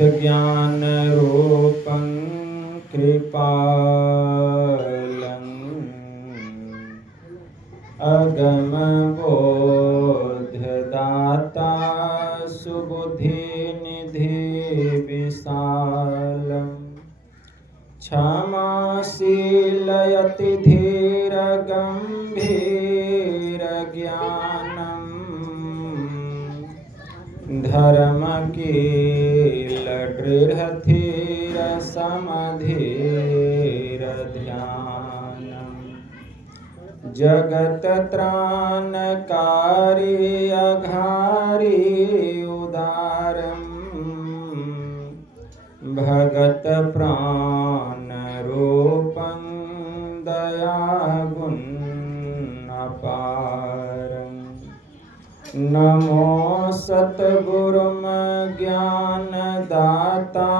ज्ञान रूपं कृपालं अगम बोधदाता सुबुद्धिनिधि विशालम् क्षमाशीलयति धीर गंभीर ज्ञानम् धर्मकील दृढ़ धीर समधीर ध्यानम् जगत त्राणकारी अघारी उदारम् भगत प्राण रूपं दयागुण अपारं नमो सतगुरुम ज्ञान दाता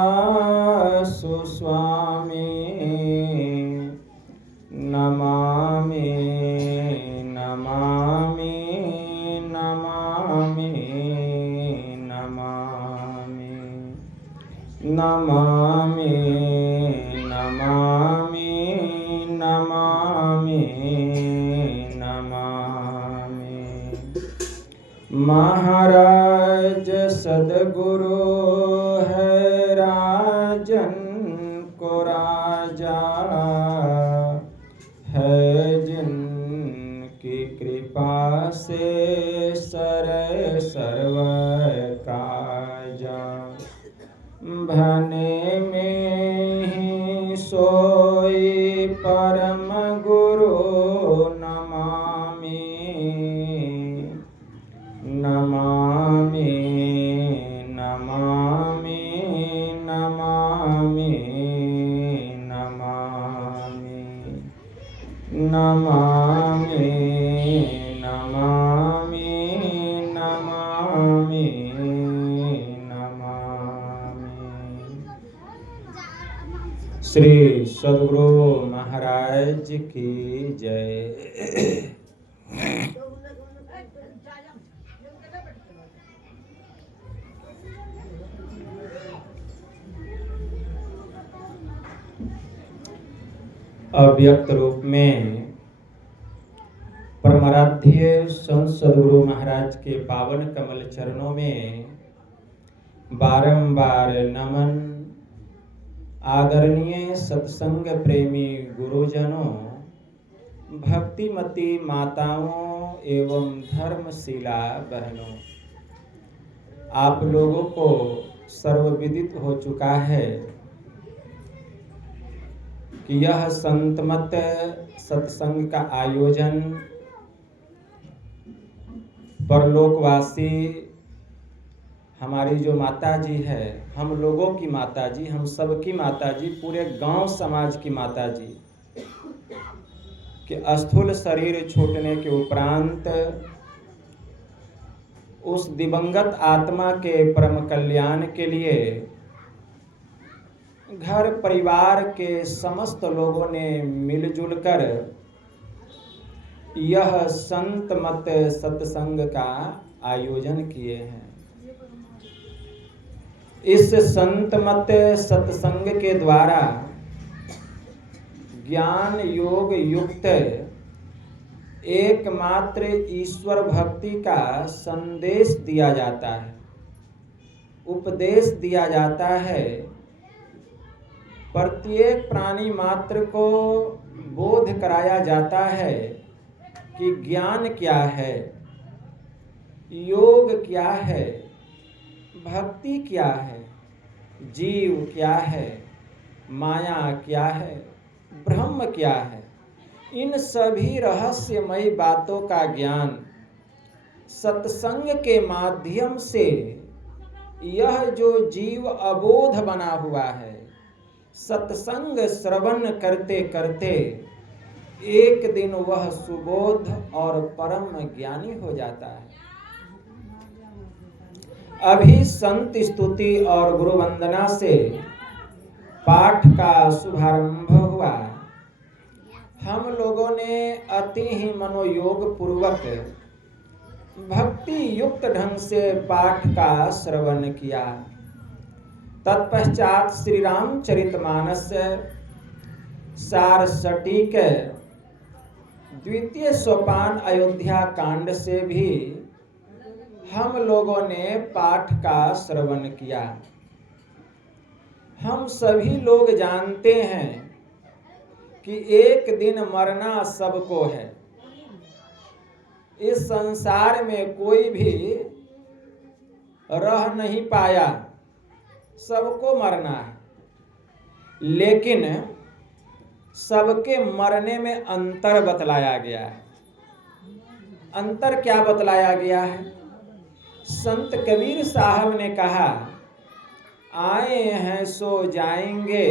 सुस्वामी नमामि नमामि नमामि नमामि नमामि नमामि नमामि नमामि महाराज सद्गुरु है राजन को राजा है जिनकी कृपा से सर्व काजा भने में ही सोई परम गुरु नमामि नमामि नमामि नमामि नमामि नमामि नमामि नमामि श्री सद्गुरु महाराज की जय। अव्यक्त रूप में परमाराध्य संत सद्गुरु महाराज के पावन कमल चरणों में बारंबार नमन। आदरणीय सत्संग प्रेमी गुरुजनों, भक्तिमती माताओं एवं धर्मशीला बहनों, आप लोगों को सर्वविदित हो चुका है कि यह संतमत सत्संग का आयोजन परलोकवासी हमारी जो माता जी है, हम लोगों की माता जी, हम सबकी माता जी, पूरे गांव समाज की माता जी के स्थूल शरीर छूटने के उपरांत उस दिवंगत आत्मा के परम कल्याण के लिए घर परिवार के समस्त लोगों ने मिलजुल कर यह संत मत सत्संग का आयोजन किए हैं। इस संत मत सत्संग के द्वारा ज्ञान योग युक्त एकमात्र ईश्वर भक्ति का संदेश दिया जाता है, उपदेश दिया जाता है। प्रत्येक प्राणी मात्र को बोध कराया जाता है कि ज्ञान क्या है, योग क्या है, भक्ति क्या है, जीव क्या है, माया क्या है, ब्रह्म क्या है। इन सभी रहस्यमयी बातों का ज्ञान सत्संग के माध्यम से यह जो जीव अबोध बना हुआ है, सत्संग श्रवण करते करते एक दिन वह सुबोध और परम ज्ञानी हो जाता है। अभी संत स्तुति और गुरु वंदना से पाठ का शुभारंभ हुआ। हम लोगों ने अति ही मनोयोग पूर्वक भक्ति युक्त ढंग से पाठ का श्रवण किया। तत्पश्चात श्री रामचरितमानस सार सटीक द्वितीय सोपान अयोध्या कांड से भी हम लोगों ने पाठ का श्रवण किया। हम सभी लोग जानते हैं कि एक दिन मरना सबको है। इस संसार में कोई भी रह नहीं पाया, सबको मरना है। लेकिन सबके मरने में अंतर बतलाया गया है। अंतर क्या बतलाया गया है? संत कबीर साहब ने कहा, आए हैं सो जाएंगे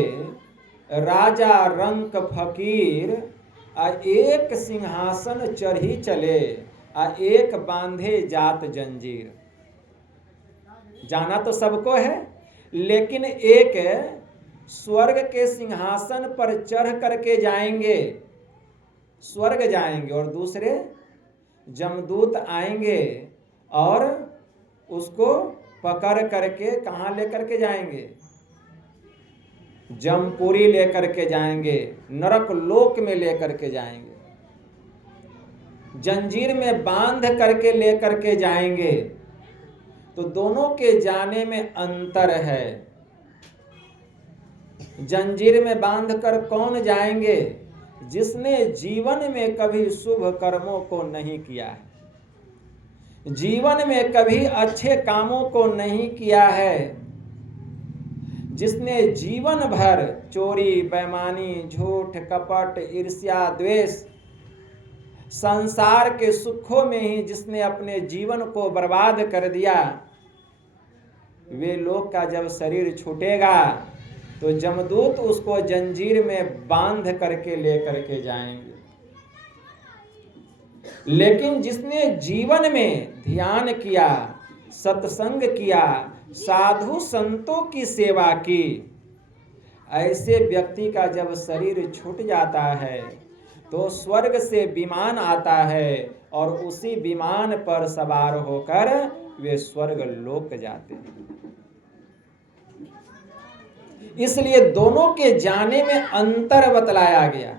राजा रंक फकीर, एक सिंहासन चढ़ी चले, एक बांधे जात जंजीर। जाना तो सबको है, लेकिन एक स्वर्ग के सिंहासन पर चढ़ करके जाएंगे, स्वर्ग जाएंगे, और दूसरे जमदूत आएंगे और उसको पकड़ करके कहाँ लेकर के जाएंगे? जमपुरी लेकर के जाएंगे, नरक लोक में लेकर के जाएंगे, जंजीर में बांध करके लेकर के जाएंगे। तो दोनों के जाने में अंतर है। जंजीर में बांध कर कौन जाएंगे? जिसने जीवन में कभी शुभ कर्मों को नहीं किया है, जीवन में कभी अच्छे कामों को नहीं किया है, जिसने जीवन भर चोरी, बेईमानी, झूठ, कपट, ईर्ष्या, द्वेष, संसार के सुखों में ही जिसने अपने जीवन को बर्बाद कर दिया, वे लोग का जब शरीर छूटेगा तो जमदूत उसको जंजीर में बांध करके लेकर के जाएंगे। लेकिन जिसने जीवन में ध्यान किया, सत्संग किया, साधु संतों की सेवा की, ऐसे व्यक्ति का जब शरीर छूट जाता है तो स्वर्ग से विमान आता है और उसी विमान पर सवार होकर वे स्वर्ग लोक जाते हैं। इसलिए दोनों के जाने में अंतर बतलाया गया।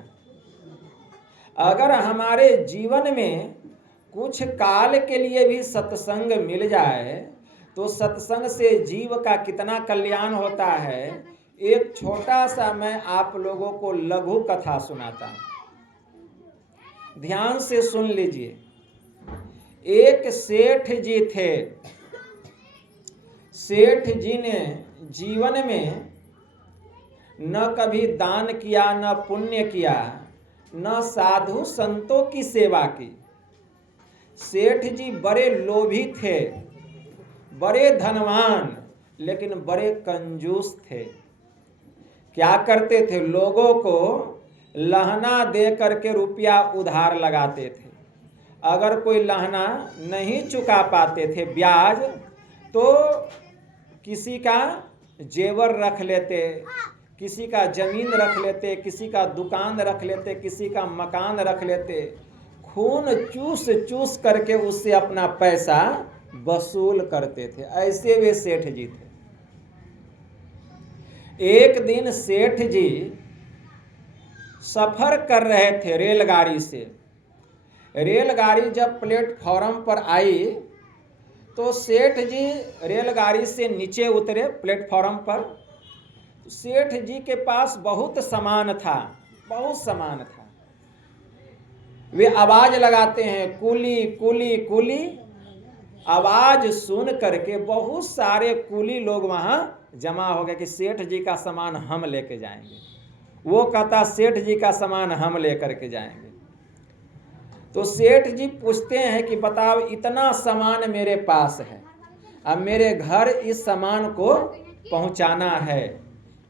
अगर हमारे जीवन में कुछ काल के लिए भी सत्संग मिल जाए तो सत्संग से जीव का कितना कल्याण होता है। एक छोटा सा मैं आप लोगों को लघु कथा सुनाता हूं, ध्यान से सुन लीजिए। एक सेठ जी थे। सेठ जी ने जीवन में न कभी दान किया, न पुण्य किया, न साधु संतों की सेवा की। सेठ जी बड़े लोभी थे, बड़े धनवान, लेकिन बड़े कंजूस थे। क्या करते थे? लोगों को लहना दे करके रुपया उधार लगाते थे। अगर कोई लहना नहीं चुका पाते थे ब्याज, तो किसी का जेवर रख लेते, किसी का जमीन रख लेते, किसी का दुकान रख लेते, किसी का मकान रख लेते। खून चूस चूस करके उससे अपना पैसा वसूल करते थे। ऐसे वे सेठ जी थे। एक दिन सेठ जी सफर कर रहे थे रेलगाड़ी से। रेलगाड़ी जब प्लेटफॉर्म पर आई तो सेठ जी रेलगाड़ी से नीचे उतरे प्लेटफॉर्म पर। सेठ जी के पास बहुत सामान था, बहुत सामान था। वे आवाज लगाते हैं, कूली कूली कूली। आवाज सुन करके बहुत सारे कूली लोग वहां जमा हो गए कि सेठ जी का सामान हम लेके जाएंगे। वो कहता सेठ जी का सामान हम लेकर के जाएंगे। तो सेठ जी पूछते हैं कि बताओ, इतना सामान मेरे पास है, अब मेरे घर इस सामान को पहुंचाना है,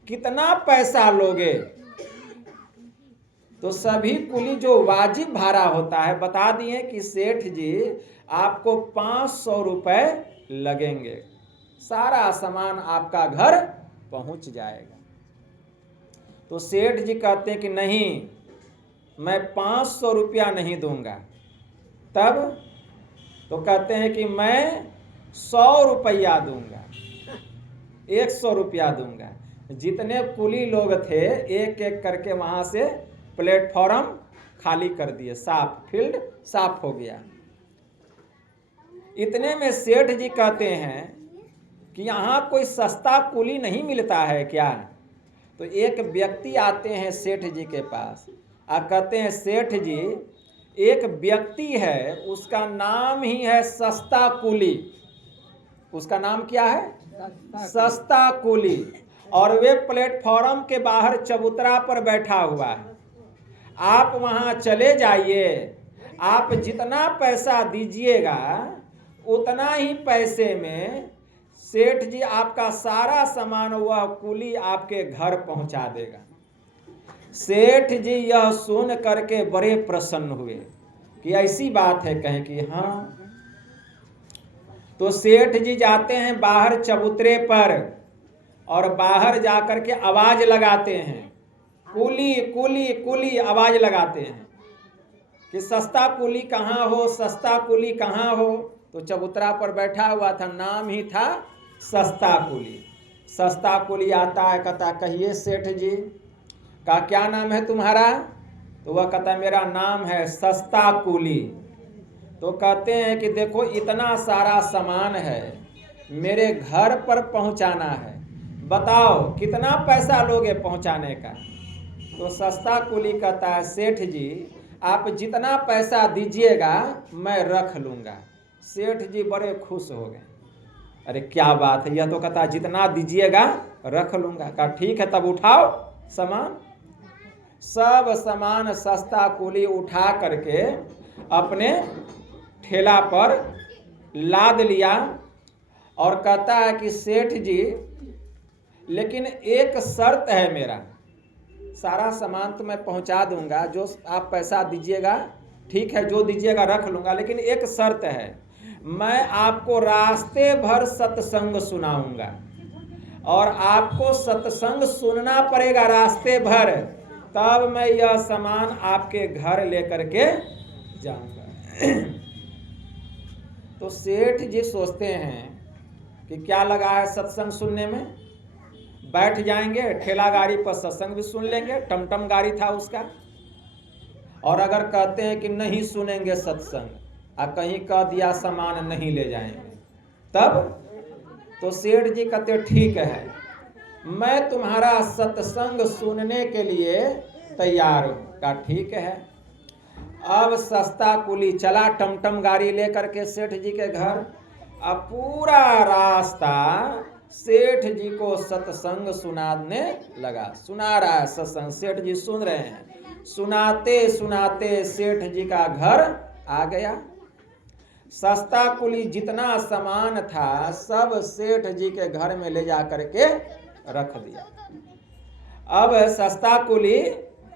कितना पैसा लोगे? तो सभी कुली जो वाजिब भाड़ा होता है बता दिए कि सेठ जी आपको 500 रुपए लगेंगे, सारा सामान आपका घर पहुंच जाएगा। तो सेठ जी कहते हैं कि नहीं, मैं 500 रुपया नहीं दूंगा। तब तो कहते हैं कि मैं 100 रुपया दूंगा। 100 रुपया दूंगा। जितने कुली लोग थे एक एक करके वहां से प्लेटफॉर्म खाली कर दिए, साफ, फील्ड साफ हो गया। इतने में सेठ जी कहते हैं कि यहाँ कोई सस्ता कुली नहीं मिलता है क्या? तो एक व्यक्ति आते हैं सेठ जी के पास और कहते हैं, सेठ जी एक व्यक्ति है, उसका नाम ही है सस्ता कुली। उसका नाम क्या है? सस्ता कुली। और वे प्लेटफॉर्म के बाहर चबूतरा पर बैठा हुआ है। आप वहां चले जाइए, आप जितना पैसा दीजिएगा उतना ही पैसे में सेठ जी आपका सारा सामान, वह कुली आपके घर पहुंचा देगा। सेठ जी यह सुन करके बड़े प्रसन्न हुए कि ऐसी बात है, कहें कि हाँ। तो सेठ जी जाते हैं बाहर चबूतरे पर और बाहर जाकर के आवाज लगाते हैं, कुली कुली कुली, आवाज लगाते हैं कि सस्ता कुली कहाँ हो, सस्ता कुली कहाँ हो। तो चबूतरा पर बैठा हुआ था, नाम ही था सस्ता कुली। सस्ता कुली आता है, कहता कहिए सेठ जी, का क्या नाम है तुम्हारा? तो वह कहता मेरा नाम है सस्ता कुली। तो कहते हैं कि देखो इतना सारा सामान है, मेरे घर पर पहुंचाना है, बताओ कितना पैसा लोगे पहुंचाने का? तो सस्ता कुली कहता है, सेठ जी आप जितना पैसा दीजिएगा मैं रख लूँगा। सेठ जी बड़े खुश हो गए, अरे क्या बात है, यह तो कहता जितना दीजिएगा रख लूँगा। कहा ठीक है तब उठाओ सामान। सब सामान सस्ता कुली उठा करके अपने ठेला पर लाद लिया और कहता है कि सेठ जी लेकिन एक शर्त है मेरा, सारा सामान तो मैं पहुंचा दूंगा, जो आप पैसा दीजिएगा ठीक है, जो दीजिएगा रख लूंगा, लेकिन एक शर्त है, मैं आपको रास्ते भर सत्संग सुनाऊंगा और आपको सत्संग सुनना पड़ेगा रास्ते भर, तब मैं यह सामान आपके घर लेकर के जाऊंगा। तो सेठ जी सोचते हैं कि क्या लगा है सत्संग सुनने में, बैठ जाएंगे ठेला गाड़ी पर सत्संग भी सुन लेंगे, टमटम गाड़ी था उसका। और अगर कहते हैं कि नहीं सुनेंगे सत्संग और कहीं कह दिया सामान नहीं ले जाएंगे, तब तो सेठ जी कहते ठीक है, मैं तुम्हारा सत्संग सुनने के लिए तैयार हूँ। कहा ठीक है। अब सस्ता कुली चला टमटम गाड़ी लेकर के सेठ जी के घर। अब पूरा रास्ता सेठ जी को सत्संग सुनाने लगा, सुना रहा है सत्संग, सेठ जी सुन रहे हैं। सुनाते सुनाते सेठ जी का घर आ गया। सस्ता कुली जितना सामान था सब सेठ जी के घर में ले जा करके रख दिया। अब सस्ता कुली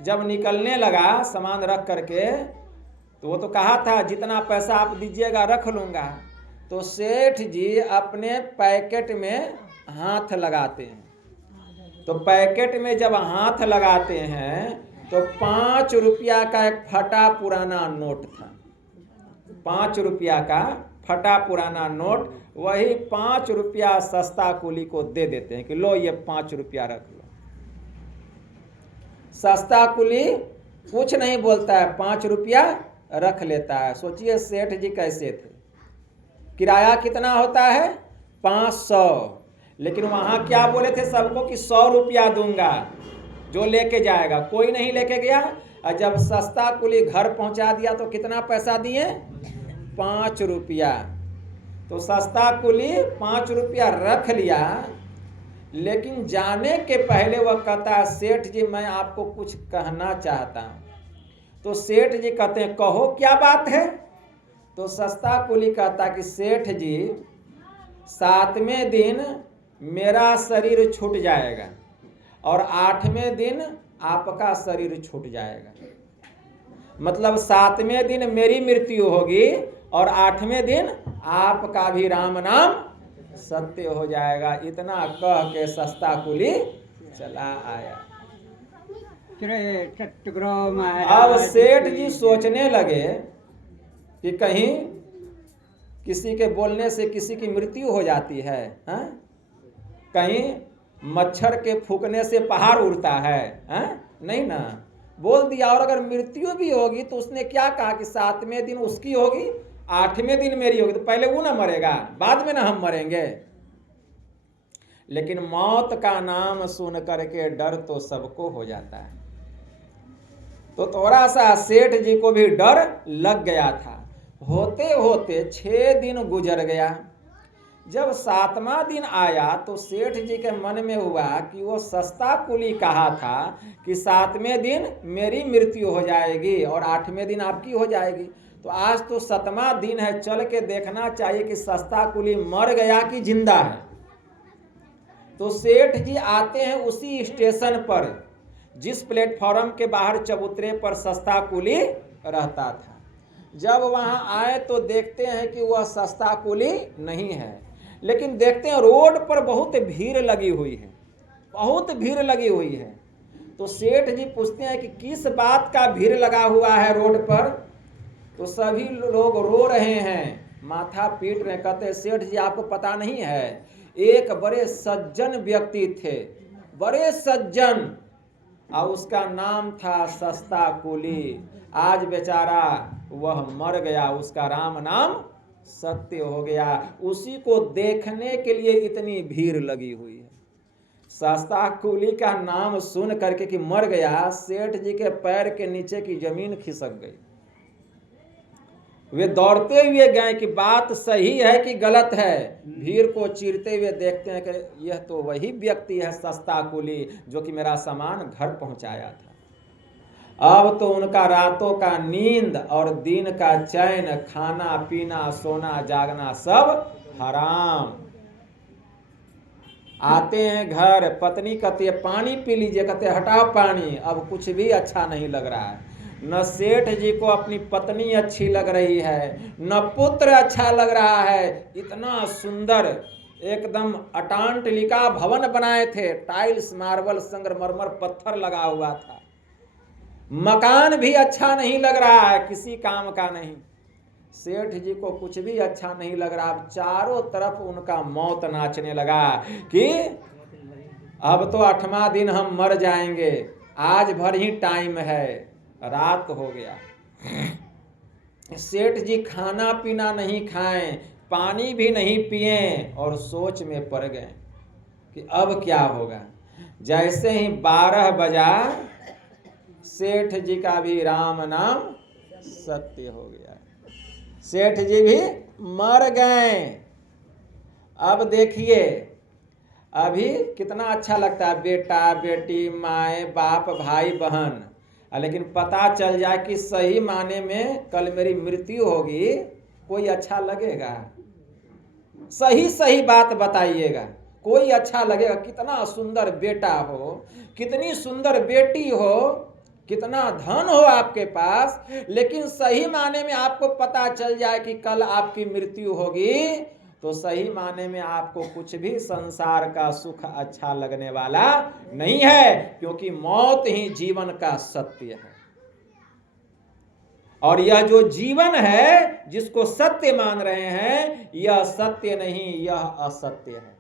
जब निकलने लगा सामान रख करके, तो वो तो कहा था जितना पैसा आप दीजिएगा रख लूँगा। तो सेठ जी अपने पैकेट में हाथ लगाते हैं। तो पैकेट में जब हाथ लगाते हैं तो 5 रुपया का एक फटा पुराना नोट था। 5 रुपया का फटा पुराना नोट, वही 5 रुपया सस्ता कुली को दे देते हैं कि लो ये 5 रुपया रख लो। सस्ता कुली कुछ नहीं बोलता है, 5 रुपया रख लेता है। सोचिए सेठ जी कैसे थे। किराया कितना होता है? 500, लेकिन वहां क्या बोले थे सबको कि 100 रुपया दूंगा जो लेके जाएगा। कोई नहीं लेके गया। और जब सस्ता कुली घर पहुंचा दिया तो कितना पैसा दिए? 5 रुपया। तो सस्ता कुली 5 रुपया रख लिया, लेकिन जाने के पहले वह कहता है सेठ जी मैं आपको कुछ कहना चाहता हूँ। तो सेठ जी कहते हैं कहो क्या बात है? तो सस्ता कुली कहता कि सेठ जी 7वें दिन मेरा शरीर छूट जाएगा और 8वें दिन आपका शरीर छूट जाएगा। मतलब 7वें दिन मेरी मृत्यु होगी और 8वें दिन आपका भी राम नाम सत्य हो जाएगा। इतना कह के सस्ता कुली चला आया। अब सेठ जी सोचने लगे कि कहीं किसी के बोलने से किसी की मृत्यु हो जाती है, हाँ? कहीं मच्छर के फूकने से पहाड़ उड़ता है? नहीं ना, बोल दिया। और अगर मृत्यु भी होगी तो उसने क्या कहा कि 7वें दिन उसकी होगी, 8वें दिन मेरी होगी। तो पहले वो ना मरेगा, बाद में ना हम मरेंगे। लेकिन मौत का नाम सुन करके डर तो सबको हो जाता है। तो थोड़ा सा सेठ जी को भी डर लग गया था। होते होते 6 दिन गुजर गया। जब 7वां दिन आया तो सेठ जी के मन में हुआ कि वो सस्ता कुली कहा था कि 7वें दिन मेरी मृत्यु हो जाएगी और 8वें दिन आपकी हो जाएगी। तो आज तो 7वां दिन है, चल के देखना चाहिए कि सस्ता कुली मर गया कि जिंदा है। तो सेठ जी आते हैं उसी स्टेशन पर जिस प्लेटफॉर्म के बाहर चबूतरे पर सस्ता कुली रहता था। जब वहां आए तो देखते हैं कि वह सस्ता कुली नहीं है, लेकिन देखते हैं रोड पर बहुत भीड़ लगी हुई है, बहुत भीड़ लगी हुई है। तो सेठ जी पूछते हैं कि किस बात का भीड़ लगा हुआ है रोड पर? तो सभी लोग रो रहे हैं, माथा पीट रहे। कहते हैं सेठ जी आपको पता नहीं है, एक बड़े सज्जन व्यक्ति थे, बड़े सज्जन, और उसका नाम था सस्ता कुली। आज बेचारा वह मर गया, उसका राम नाम सत्य हो गया। उसी को देखने के लिए इतनी भीड़ लगी हुई है। सस्ता कुली का नाम सुन करके कि मर गया, सेठ जी के पैर के नीचे की जमीन खिसक गई। वे दौड़ते हुए गए कि बात सही है कि गलत है। भीड़ को चीरते हुए देखते हैं कि यह तो वही व्यक्ति है सस्ता कुली जो कि मेरा सामान घर पहुंचाया था। अब तो उनका रातों का नींद और दिन का चैन, खाना पीना सोना जागना सब हराम। आते हैं घर, पत्नी कहती है पानी पी लीजिए, कहते हटाओ पानी, अब कुछ भी अच्छा नहीं लग रहा है। न सेठ जी को अपनी पत्नी अच्छी लग रही है, न पुत्र अच्छा लग रहा है। इतना सुंदर एकदम अटांटलिका भवन बनाए थे, टाइल्स मार्बल संगमरमर पत्थर लगा हुआ था। मकान भी अच्छा नहीं लग रहा है, किसी काम का नहीं। सेठ जी को कुछ भी अच्छा नहीं लग रहा। अब चारों तरफ उनका मौत नाचने लगा कि अब तो 8वां दिन हम मर जाएंगे, आज भर ही टाइम है। रात हो गया। सेठ जी खाना पीना नहीं खाएं, पानी भी नहीं पिए और सोच में पड़ गए कि अब क्या होगा। जैसे ही 12 बजा, सेठ जी का भी राम नाम सत्य हो गया, सेठ जी भी मर गए। अब देखिए अभी कितना अच्छा लगता है, बेटा बेटी माए बाप भाई बहन, लेकिन पता चल जाए कि सही माने में कल मेरी मृत्यु होगी, कोई अच्छा लगेगा? सही सही बात बताइएगा, कोई अच्छा लगेगा? कितना सुंदर बेटा हो, कितनी सुंदर बेटी हो, कितना धन हो आपके पास, लेकिन सही माने में आपको पता चल जाए कि कल आपकी मृत्यु होगी, तो सही माने में आपको कुछ भी संसार का सुख अच्छा लगने वाला नहीं है, क्योंकि मौत ही जीवन का सत्य है। और यह जो जीवन है जिसको सत्य मान रहे हैं, यह सत्य नहीं, यह असत्य है।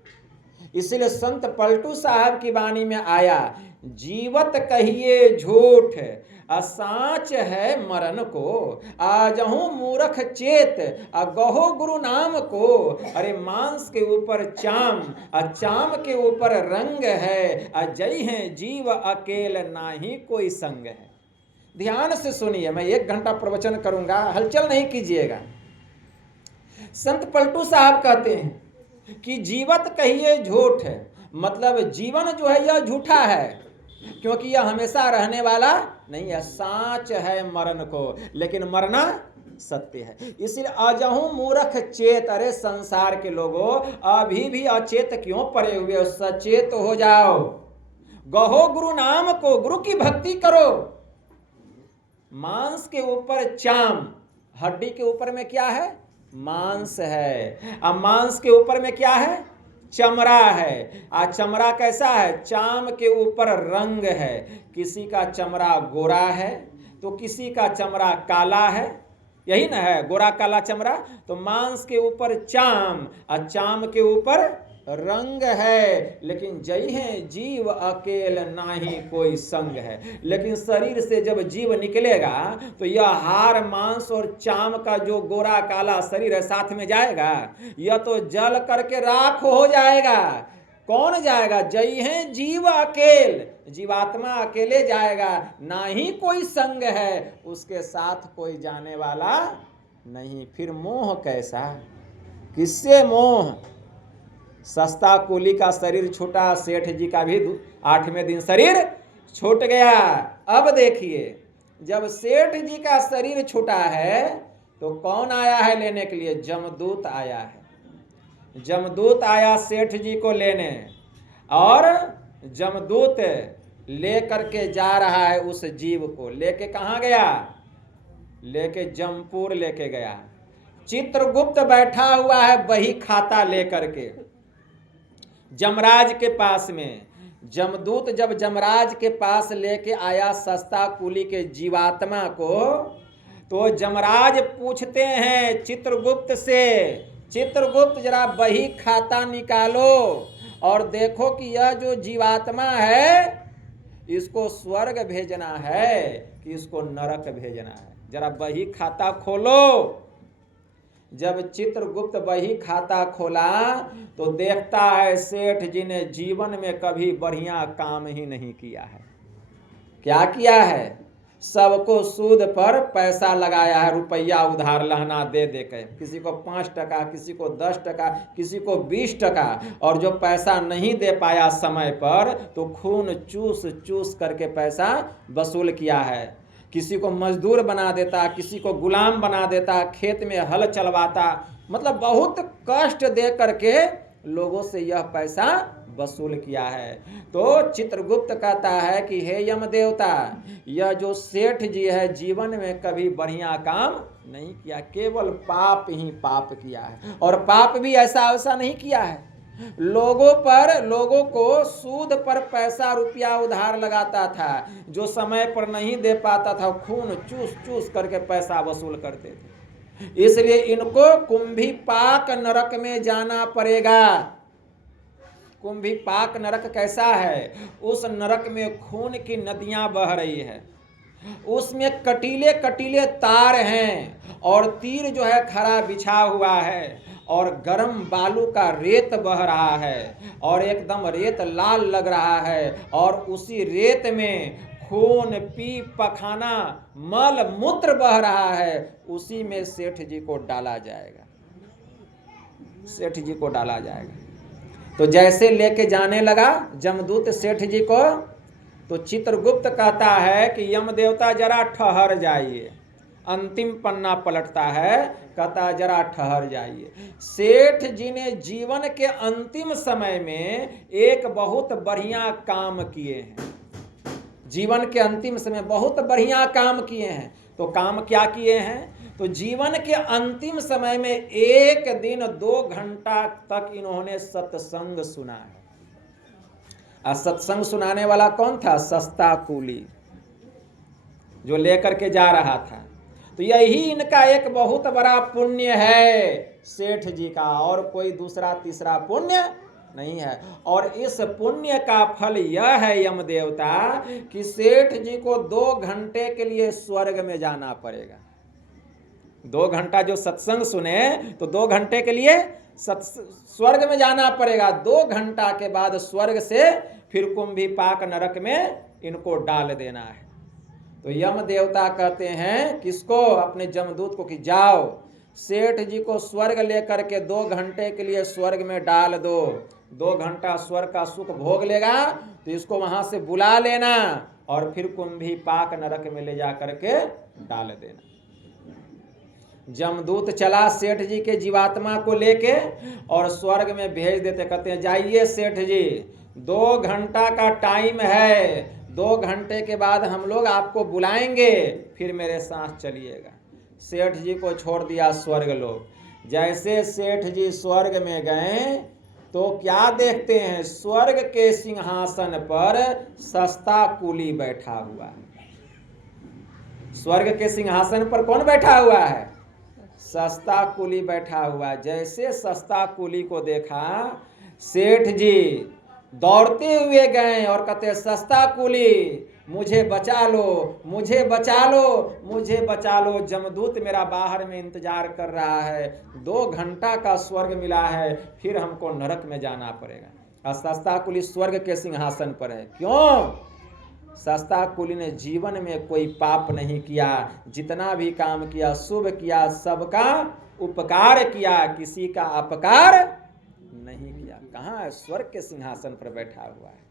इसलिए संत पलटू साहब की वाणी में आया, जीवत कहिए झूठ असाच है मरण को, आजहूं मूर्ख चेत गहो गुरु नाम को। अरे मांस के ऊपर चाम, चाम के ऊपर रंग है, अजय है जीव अकेल नाही कोई संग है। ध्यान से सुनिए, मैं 1 घंटा प्रवचन करूंगा, हलचल नहीं कीजिएगा। संत पलटू साहब कहते हैं कि जीवत कहिए झूठ है, मतलब जीवन जो है यह झूठा है, क्योंकि यह हमेशा रहने वाला नहीं है। साच है मरण को, लेकिन मरना सत्य है। इसलिए अजहूं मूर्ख चेत, अरे संसार के लोगों अभी भी अचेत क्यों पड़े हुए हो, सचेत हो जाओ। गहो गुरु नाम को, गुरु की भक्ति करो। मांस के ऊपर चाम, हड्डी के ऊपर में क्या है? मांस है। अब मांस के ऊपर में क्या है? चमड़ा है। आज चमड़ा कैसा है? चाम के ऊपर रंग है। किसी का चमड़ा गोरा है तो किसी का चमड़ा काला है, यही ना है, गोरा काला चमड़ा। तो मांस के ऊपर चाम और चाम के ऊपर रंग है, लेकिन जई है जीव अकेल नाही कोई संग है। लेकिन शरीर से जब जीव निकलेगा तो यह हार मांस और चाम का जो गोरा काला शरीर है साथ में जाएगा, यह तो जल करके राख हो जाएगा। कौन जाएगा? जई है जीव अकेल, जीवात्मा अकेले जाएगा, ना ही कोई संग है, उसके साथ कोई जाने वाला नहीं। फिर मोह कैसा? किससे मोह? सस्ता कुली का शरीर छूटा, सेठ जी का भी 8वें दिन शरीर छूट गया। अब देखिए, जब सेठ जी का शरीर छूटा है तो कौन आया है लेने के लिए? जमदूत आया है। जमदूत आया सेठ जी को लेने, और जमदूत ले करके जा रहा है उस जीव को। लेके कहाँ गया? लेके जमपुर लेके गया। चित्रगुप्त बैठा हुआ है बही खाता लेकर के जमराज के पास में। जमदूत जब जमराज के पास लेके आया सस्ता कुली के जीवात्मा को, तो जमराज पूछते हैं चित्रगुप्त से, चित्रगुप्त जरा बही खाता निकालो और देखो कि यह जो जीवात्मा है इसको स्वर्ग भेजना है कि इसको नरक भेजना है, जरा बही खाता खोलो। जब चित्रगुप्त बही खाता खोला तो देखता है सेठ जी ने जीवन में कभी बढ़िया काम ही नहीं किया है। क्या किया है? सबको सूद पर पैसा लगाया है, रुपया उधार लहना दे दे के, किसी को 5 टका, किसी को 10 टका, किसी को 20 टका, और जो पैसा नहीं दे पाया समय पर तो खून चूस चूस करके पैसा वसूल किया है। किसी को मजदूर बना देता, किसी को गुलाम बना देता, खेत में हल चलवाता, मतलब बहुत कष्ट दे करके लोगों से यह पैसा वसूल किया है। तो चित्रगुप्त कहता है कि हे यम देवता, यह जो सेठ जी है जीवन में कभी बढ़िया काम नहीं किया, केवल पाप ही पाप किया है। और पाप भी ऐसा वैसा नहीं किया है, लोगों को सूद पर पैसा रुपया उधार लगाता था, जो समय पर नहीं दे पाता था खून चूस चूस करके पैसा वसूल करते थे। इसलिए इनको कुंभीपाक नरक में जाना पड़ेगा। कुंभीपाक नरक कैसा है? उस नरक में खून की नदियां बह रही है, उसमें कटीले कटीले तार हैं और तीर जो है खरा बिछा हुआ है, और गरम बालू का रेत बह रहा है, और एकदम रेत लाल लग रहा है, और उसी रेत में खून पी पखाना मल मूत्र बह रहा है। उसी में सेठ जी को डाला जाएगा, सेठ जी को डाला जाएगा। तो जैसे लेके जाने लगा जमदूत सेठ जी को, तो चित्रगुप्त कहता है कि यम देवता जरा ठहर जाइए। अंतिम पन्ना पलटता है, कहता जरा ठहर जाइए। सेठ जी ने जीवन के अंतिम समय में एक बहुत बढ़िया काम किए हैं, जीवन के अंतिम समय बहुत बढ़िया काम किए हैं। तो काम क्या किए हैं? तो जीवन के अंतिम समय में एक दिन 2 घंटा तक इन्होंने सत्संग सुना है। सत्संग सुनाने वाला कौन था? सस्ता कुली, जो लेकर के जा रहा था। तो यही इनका एक बहुत बड़ा पुण्य है सेठ जी का, और कोई दूसरा तीसरा पुण्य नहीं है। और इस पुण्य का फल यह है यम देवता कि सेठ जी को 2 घंटे के लिए स्वर्ग में जाना पड़ेगा। 2 घंटा जो सत्संग सुने तो 2 घंटे के लिए स्वर्ग में जाना पड़ेगा। 2 घंटा के बाद स्वर्ग से फिर कुंभीपाक नरक में इनको डाल देना है। तो यम देवता कहते हैं किसको? अपने जमदूत को कि जाओ सेठ जी को स्वर्ग लेकर के 2 घंटे के लिए स्वर्ग में डाल दो। 2 घंटा स्वर्ग का सुख भोग लेगा तो इसको वहां से बुला लेना और फिर कुंभीपाक नरक में ले जा करके डाल देना। जमदूत चला सेठ जी के जीवात्मा को लेके और स्वर्ग में भेज देते। कहते हैं जाइए सेठ जी, 2 घंटा का टाइम है, 2 घंटे के बाद हम लोग आपको बुलाएंगे, फिर मेरे साथ चलिएगा। सेठ जी को छोड़ दिया स्वर्ग लोग। जैसे सेठ जी स्वर्ग में गए तो क्या देखते हैं? स्वर्ग के सिंहासन पर सस्ता कुली बैठा हुआ है। स्वर्ग के सिंहासन पर कौन बैठा हुआ है? सस्ता कुली बैठा हुआ। जैसे सस्ता कुली को देखा, सेठ जी दौड़ते हुए गए और कहते सस्ता कुली मुझे बचा लो, मुझे बचा लो, मुझे बचा लो, जमदूत मेरा बाहर में इंतजार कर रहा है, 2 घंटा का स्वर्ग मिला है, फिर हमको नरक में जाना पड़ेगा। और सस्ता कुली स्वर्ग के सिंहासन पर है। क्यों? सस्ता कुली ने जीवन में कोई पाप नहीं किया, जितना भी काम किया शुभ किया, सबका उपकार किया, किसी का अपकार नहीं किया। कहाँ है? स्वर्ग के सिंहासन पर बैठा हुआ है।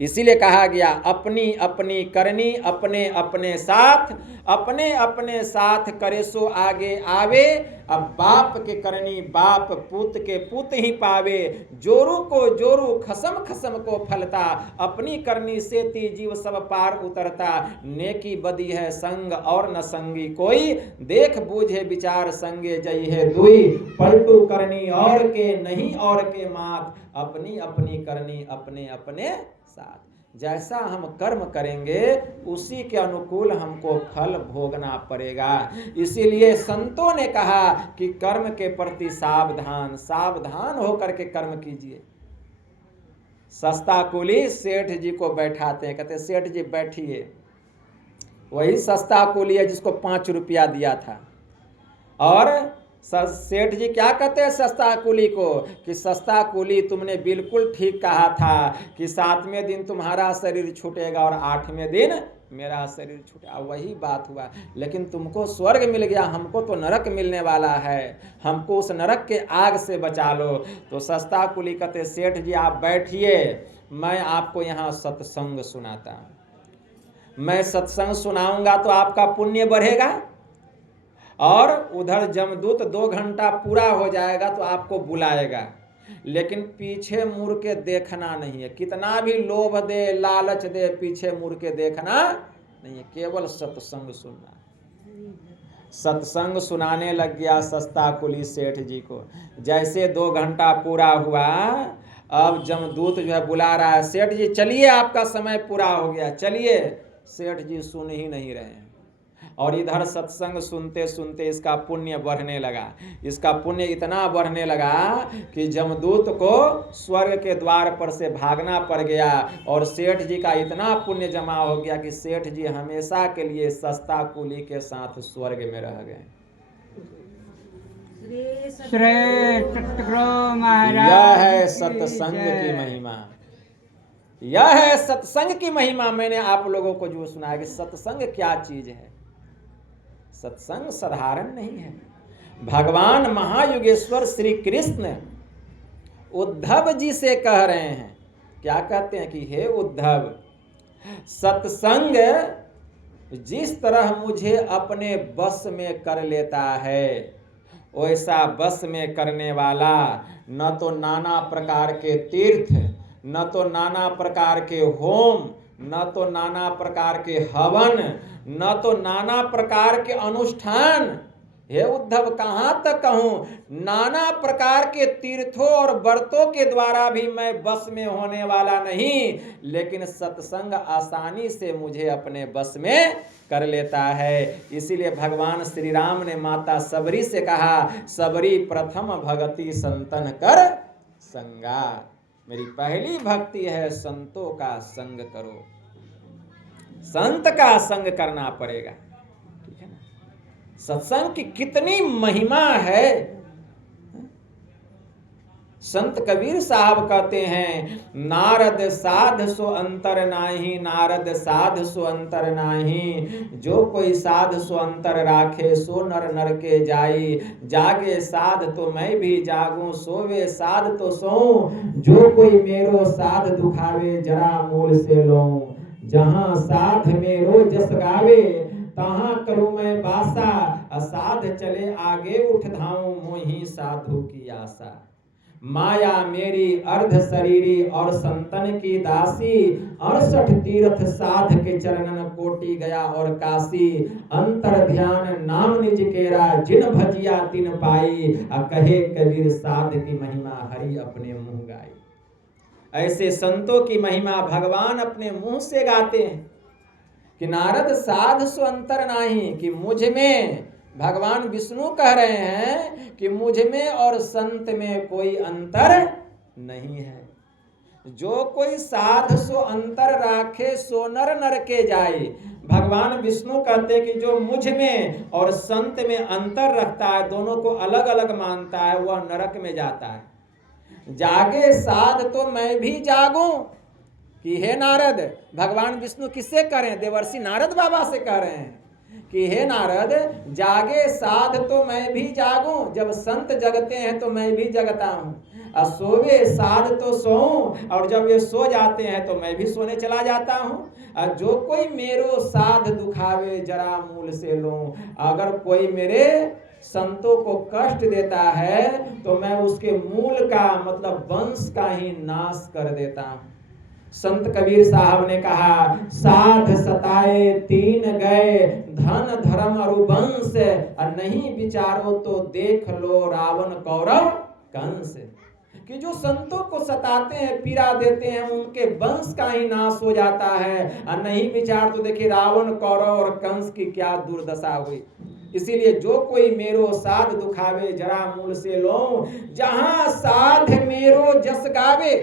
इसीलिए कहा गया अपनी अपनी करनी अपने अपने साथ, अपने अपने साथ करे सो आगे आवे। अब बाप के करनी बाप, पुत के पुत ही पावे, जोरू को जोरू खसम खसम को फलता, अपनी करनी से ती जीव सब पार उतरता, नेकी बदी है संग और न संगी कोई, देख बूझे विचार संगे जई है दुई, पलटू करनी और के नहीं और के मात, अपनी अपनी करनी अपने अपने साथ। जैसा हम कर्म करेंगे उसी के अनुकूल हमको फल भोगना पड़ेगा। इसीलिए संतों ने कहा कि कर्म के प्रति सावधान, सावधान होकर के कर्म कीजिए। सस्ता कुली सेठ जी को बैठाते हैं, कहते सेठ जी बैठिए। वही सस्ता कुली है जिसको 5 रुपया दिया था। और सेठ जी क्या कहते हैं सस्ता कुली को कि सस्ता कुली तुमने बिल्कुल ठीक कहा था कि 7वें दिन तुम्हारा शरीर छूटेगा और 8वें दिन मेरा शरीर छूटेगा। वही बात हुआ, लेकिन तुमको स्वर्ग मिल गया, हमको तो नरक मिलने वाला है, हमको उस नरक के आग से बचा लो। तो सस्ता कुली कहते सेठ जी आप बैठिए, मैं आपको यहाँ सत्संग सुनाता हूँ। मैं सत्संग सुनाऊंगा तो आपका पुण्य बढ़ेगा, और उधर जमदूत 2 घंटा पूरा हो जाएगा तो आपको बुलाएगा, लेकिन पीछे मुड़ के देखना नहीं है। कितना भी लोभ दे लालच दे, पीछे मुड़ के देखना नहीं है, केवल सत्संग सुनना। सत्संग सुनाने लग गया सस्ता कुली सेठ जी को। जैसे 2 घंटा पूरा हुआ, अब जमदूत जो है बुला रहा है, सेठ जी चलिए आपका समय पूरा हो गया, चलिए। सेठ जी सुन ही नहीं रहे हैं, और इधर सत्संग सुनते सुनते इसका पुण्य बढ़ने लगा। इसका पुण्य इतना बढ़ने लगा कि जमदूत को स्वर्ग के द्वार पर से भागना पड़ गया, और सेठ जी का इतना पुण्य जमा हो गया कि सेठ जी हमेशा के लिए सस्ता कुली के साथ स्वर्ग में रह गए। यह है सत्संग की महिमा, यह है सत्संग की महिमा। मैंने आप लोगों को जो सुनाया कि सत्संग क्या चीज है। सत्संग साधारण नहीं है। भगवान महायुगेश्वर श्री कृष्ण उद्धव जी से कह रहे हैं, क्या कहते हैं कि हे उद्धव, सत्संग जिस तरह मुझे अपने बस में कर लेता है, वैसा बस में करने वाला न तो नाना प्रकार के तीर्थ, न तो नाना प्रकार के होम, न तो नाना प्रकार के हवन, न तो नाना प्रकार के अनुष्ठान। हे उद्धव कहाँ तक कहूँ, नाना प्रकार के तीर्थों और व्रतों के द्वारा भी मैं बस में होने वाला नहीं, लेकिन सत्संग आसानी से मुझे अपने बस में कर लेता है। इसीलिए भगवान श्री राम ने माता सबरी से कहा, सबरी प्रथम भगति संतन कर संगा। मेरी पहली भक्ति है संतों का संग करो, संत का संग करना पड़ेगा, ठीक है ना। सत्संग की कितनी महिमा है। संत कबीर साहब कहते हैं, नारद साध सो अंतर नाही, नारद साध सो अंतर नाही, जो कोई साध सो अंतर राखे, सो नर नर के जाई, जागे साध तो मैं भी जागूं, सोवे साध तो सोऊं, जो कोई मेरो साध दुखावे, जरा मूल से लऊं, जहां साध मेरो जस गावे, तहां करूं मैं बासा, असाध चले आगे उठ धाऊं, मोही साधु की आशा। माया मेरी अर्ध शरीरी और संतन की दासी, 68 तीर्थ साध के चरणन कोटि गया और काशी, अंतर ध्यान नाम निज केरा, जिन भजिया तिन पाई, कहे कबीर साध की महिमा हरि अपने मुंह गाई। ऐसे संतों की महिमा भगवान अपने मुंह से गाते हैं कि नारद साध सो अंतर नाही, कि मुझ में, भगवान विष्णु कह रहे हैं कि मुझ में और संत में कोई अंतर नहीं है। जो कोई साध सो अंतर राखे सो नर नर के जाए। भगवान विष्णु कहते हैं कि जो मुझ में और संत में अंतर रखता है, दोनों को अलग अलग मानता है, वह नरक में जाता है। जागे साध तो मैं भी जागूं, कि हे नारद, भगवान विष्णु किससे कह रहे हैं? देवर्षि नारद बाबा से कह रहे हैं कि हे नारद, जागे साध तो मैं भी जागूं, जब संत जगते हैं तो मैं भी जगता हूं। और सोवे साध तो सोऊं, और जब ये सो जाते हैं तो मैं भी सोने चला जाता हूं। और जो कोई मेरो साध दुखावे जरा मूल से लूं, अगर कोई मेरे संतों को कष्ट देता है तो मैं उसके मूल का मतलब वंश का ही नाश कर देता हूं। संत कबीर साहब ने कहा, साध सताए तीन गए, धन धर्म और वंश, और नहीं विचारो तो देख लो रावण कौरव कंस। कि जो संतों को सताते हैं, पीड़ा देते हैं, उनके वंश का ही नाश हो जाता है। और नहीं विचार तो देखिए रावण कौरव और कंस की क्या दुर्दशा हुई। इसीलिए जो कोई मेरो साध दुखावे जरा मूल से लो, जहां साध मेरो जस गावे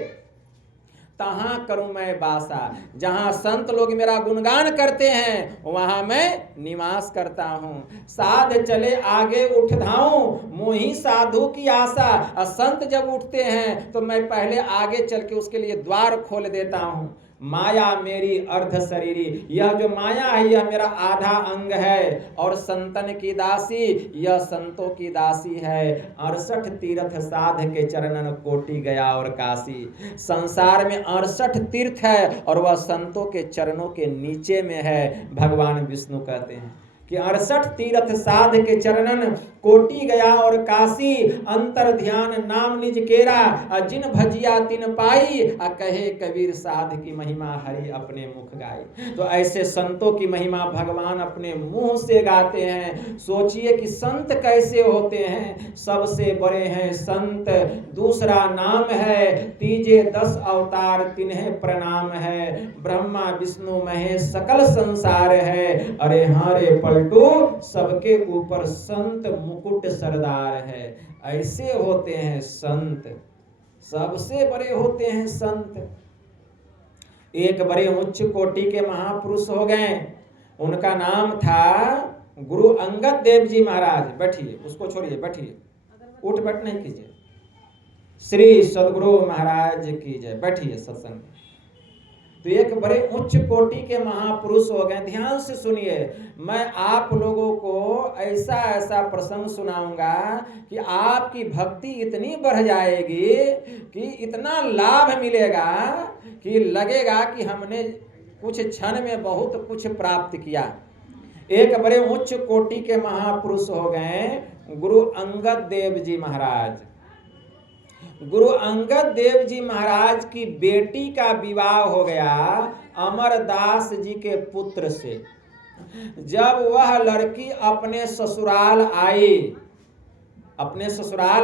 तहां करूं मैं बासा। जहां संत लोग मेरा गुणगान करते हैं वहां मैं निवास करता हूं। साध चले आगे उठ धाऊं, मोही साधु की आशा। और संत जब उठते हैं तो मैं पहले आगे चल के उसके लिए द्वार खोल देता हूं। माया मेरी अर्ध शरीरी, यह जो माया है यह मेरा आधा अंग है। और संतन की दासी, यह संतों की दासी है। 68 तीर्थ साध के चरणन कोटि गया और काशी। संसार में 68 तीर्थ है और वह संतों के चरणों के नीचे में है। भगवान विष्णु कहते हैं कि 68 तीर्थ साध के चरणन कोटि गया और काशी। अंतर ध्यान नाम निज केरा, जिन भजिया तिन पाई। कहे कबीर साध की महिमा हरि अपने मुख गाई। तो ऐसे संतों की महिमा भगवान अपने मुंह से गाते हैं। सोचिए कि संत कैसे होते हैं। सबसे बड़े हैं संत, दूसरा नाम है, तीजे 10 अवतार तिन्हें प्रणाम है। ब्रह्मा विष्णु महेश सकल संसार है। अरे हाँ रे पलटू, सबके ऊपर संत मुकुट सरदार है। ऐसे होते हैं संत, सबसे बड़े होते हैं संत। एक बड़े उच्च कोटि के महापुरुष हो गए, उनका नाम था गुरु अंगद देव जी महाराज। बैठिए, उसको छोड़िए, बैठिए, उठ बैठ नहीं कीजिए। श्री सदगुरु महाराज की जय। बैठिए सत्संग। तो एक बड़े उच्च कोटि के महापुरुष हो गए। ध्यान से सुनिए, मैं आप लोगों को ऐसा ऐसा प्रसंग सुनाऊंगा कि आपकी भक्ति इतनी बढ़ जाएगी कि इतना लाभ मिलेगा कि लगेगा कि हमने कुछ क्षण में बहुत कुछ प्राप्त किया। एक बड़े उच्च कोटि के महापुरुष हो गए गुरु अंगद देव जी महाराज। गुरु अंगद देव जी महाराज की बेटी का विवाह हो गया अमरदास जी के पुत्र से। जब वह लड़की अपने ससुराल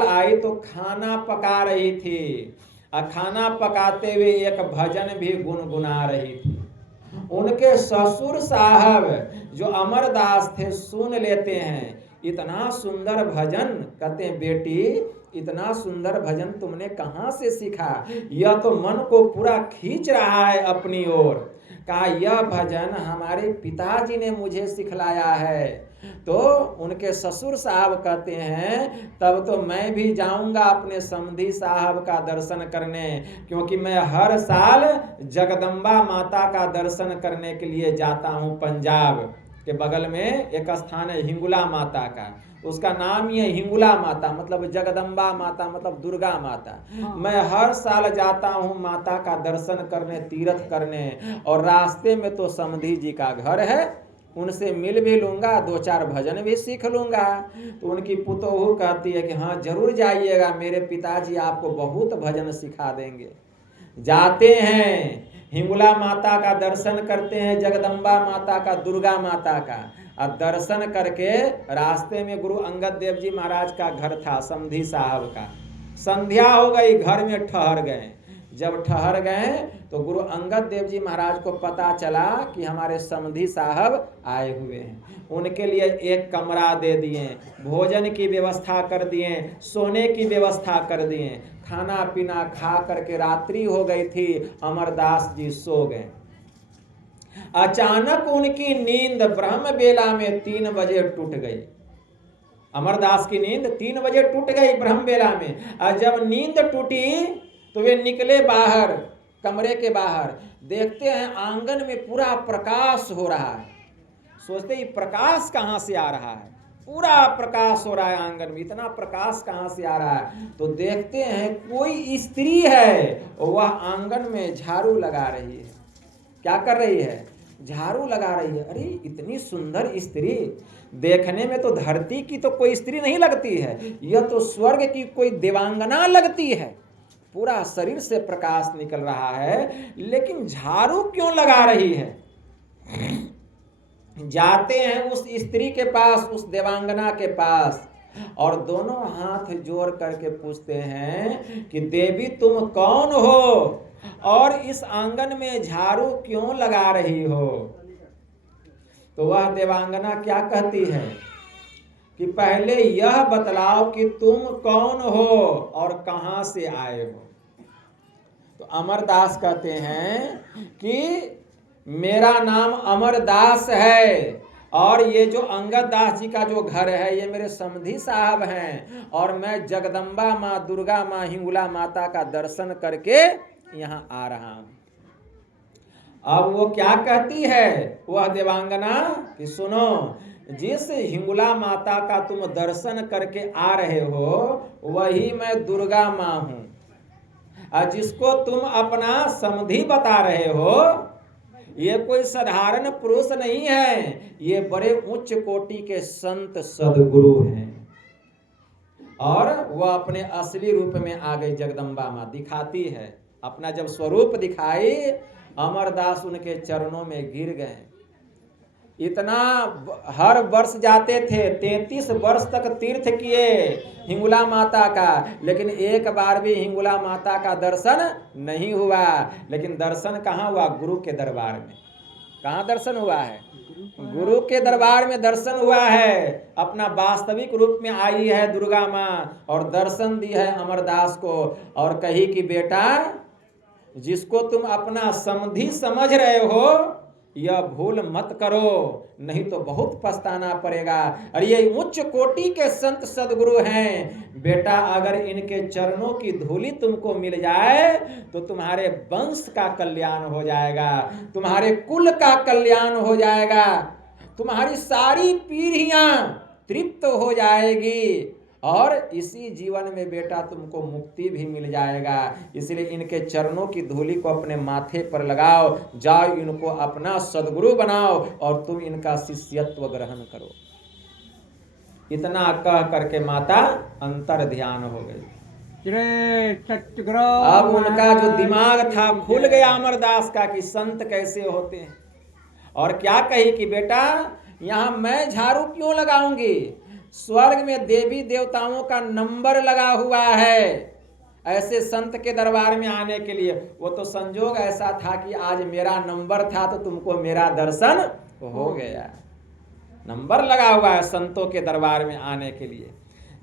आई तो खाना पका रही थी, और खाना पकाते हुए एक भजन भी गुनगुना रही थी। उनके ससुर साहब जो अमरदास थे सुन लेते हैं, इतना सुंदर भजन। कहते हैं बेटी, इतना सुंदर भजन तुमने कहाँ से सीखा? यह तो मन को पूरा खींच रहा है अपनी ओर। कहा यह भजन हमारे पिताजी ने मुझे सिखलाया है। तो उनके ससुर साहब कहते हैं तब तो मैं भी जाऊंगा अपने समधी साहब का दर्शन करने, क्योंकि मैं हर साल जगदम्बा माता का दर्शन करने के लिए जाता हूं। पंजाब के बगल में एक स्थान है हिंगुला माता का, उसका नाम ही है हिंगुला माता, मतलब जगदम्बा माता, मतलब दुर्गा माता। मैं हर साल जाता हूँ माता का दर्शन करने, तीर्थ करने। और रास्ते में तो समधी जी का घर है, उनसे मिल भी लूंगा, 2-4 भजन भी सीख लूंगा। तो उनकी पुतोहू कहती है कि हाँ जरूर जाइएगा, मेरे पिताजी आपको बहुत भजन सिखा देंगे। जाते हैं, हिंगुला माता का दर्शन करते हैं, जगदम्बा माता का, दुर्गा माता का। और दर्शन करके रास्ते में गुरु अंगद देव जी महाराज का घर था, समधी साहब का। संध्या हो गई, घर में ठहर गए। जब ठहर गए तो गुरु अंगद देव जी महाराज को पता चला कि हमारे समधी साहब आए हुए हैं। उनके लिए एक कमरा दे दिए, भोजन की व्यवस्था कर दिए, सोने की व्यवस्था कर दिए, खाना पीना खा करके रात्रि हो गई थी, अमरदास जी सो गए। अचानक उनकी नींद ब्रह्म बेला में 3 बजे टूट गई। अमरदास की नींद 3 बजे टूट गई ब्रह्म बेला में। और जब नींद टूटी तो वे निकले बाहर, कमरे के बाहर, देखते हैं आंगन में पूरा प्रकाश हो रहा है। सोचते ही प्रकाश कहां से आ रहा है, पूरा प्रकाश हो रहा है आंगन में, इतना प्रकाश कहां से आ रहा है। तो देखते हैं कोई स्त्री है, वह आंगन में झाड़ू लगा रही है। क्या कर रही है? झाड़ू लगा रही है। अरे इतनी सुंदर स्त्री, देखने में तो धरती की तो कोई स्त्री नहीं लगती है, यह तो स्वर्ग की कोई देवांगना लगती है। पूरा शरीर से प्रकाश निकल रहा है, लेकिन झाड़ू क्यों लगा रही है? जाते हैं उस स्त्री के पास, उस देवांगना के पास, और दोनों हाथ जोड़ करके पूछते हैं कि देवी तुम कौन हो और इस आंगन में झाड़ू क्यों लगा रही हो? तो वह देवांगना क्या कहती है कि पहले यह बतलाओ कि तुम कौन हो और कहां से आए हो। तो अमरदास कहते हैं कि मेरा नाम अमरदास है, और ये जो अंगद दास जी का जो घर है ये मेरे समधी साहब हैं, और मैं जगदम्बा माँ, दुर्गा माँ, हिंगुला माता का दर्शन करके यहाँ आ रहा हूँ। अब वो क्या कहती है वह देवांगना कि सुनो, जिस हिंगुला माता का तुम दर्शन करके आ रहे हो वही मैं दुर्गा माँ हूँ, और जिसको तुम अपना समधी बता रहे हो ये कोई साधारण पुरुष नहीं है, ये बड़े उच्च कोटि के संत सदगुरु हैं। और वह अपने असली रूप में आ गई। जगदम्बा माँ दिखाती है अपना, जब स्वरूप दिखाई अमरदास उनके चरणों में गिर गए। इतना हर वर्ष जाते थे, 33 वर्ष तक तीर्थ किए हिंगुला माता का, लेकिन एक बार भी हिंगुला माता का दर्शन नहीं हुआ। लेकिन दर्शन कहाँ हुआ? गुरु के दरबार में। कहाँ दर्शन हुआ है? गुरु के दरबार में दर्शन हुआ है। अपना वास्तविक रूप में आई है दुर्गा माँ और दर्शन दी है अमरदास को, और कही कि बेटा जिसको तुम अपना समधी समझ रहे हो यह भूल मत करो, नहीं तो बहुत पछताना पड़ेगा। और ये उच्च कोटि के संत सदगुरु हैं बेटा, अगर इनके चरणों की धूली तुमको मिल जाए तो तुम्हारे वंश का कल्याण हो जाएगा, तुम्हारे कुल का कल्याण हो जाएगा, तुम्हारी सारी पीढ़ियां तृप्त हो जाएगी, और इसी जीवन में बेटा तुमको मुक्ति भी मिल जाएगा। इसलिए इनके चरणों की धूली को अपने माथे पर लगाओ, जाओ इनको अपना सदगुरु बनाओ और तुम इनका शिष्यत्व ग्रहण करो। इतना कह करके माता अंतर ध्यान हो गई। अब उनका जो दिमाग था खुल गया अमरदास का कि संत कैसे होते हैं। और क्या कही कि बेटा यहाँ मैं झाड़ू क्यों लगाऊंगी? स्वर्ग में देवी देवताओं का नंबर लगा हुआ है ऐसे संत के दरबार में आने के लिए। वो तो संजोग ऐसा था कि आज मेरा नंबर था तो तुमको मेरा दर्शन हो गया। नंबर लगा हुआ है संतों के दरबार में आने के लिए।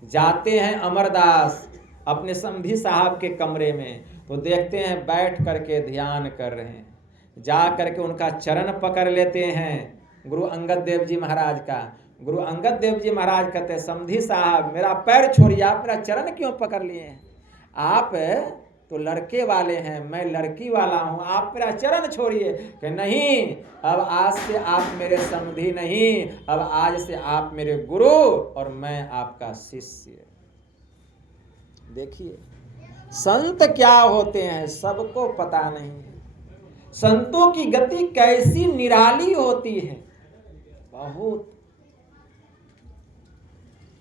जाते हैं अमरदास अपने समधी साहब के कमरे में, तो देखते हैं बैठ करके ध्यान कर रहे हैं। जा करके उनका चरण पकड़ लेते हैं गुरु अंगद देव जी महाराज का। गुरु अंगद देव जी महाराज कहते हैं समधी साहब मेरा पैर छोड़िए, आप मेरा चरण क्यों पकड़ लिए हैं? आप तो लड़के वाले हैं, मैं लड़की वाला हूँ, आप मेरा चरण छोड़िए। कि नहीं, अब आज से आप मेरे समधी नहीं, अब आज से आप मेरे गुरु और मैं आपका शिष्य। देखिए संत क्या होते हैं सबको पता नहीं है। संतों की गति कैसी निराली होती है, बहुत।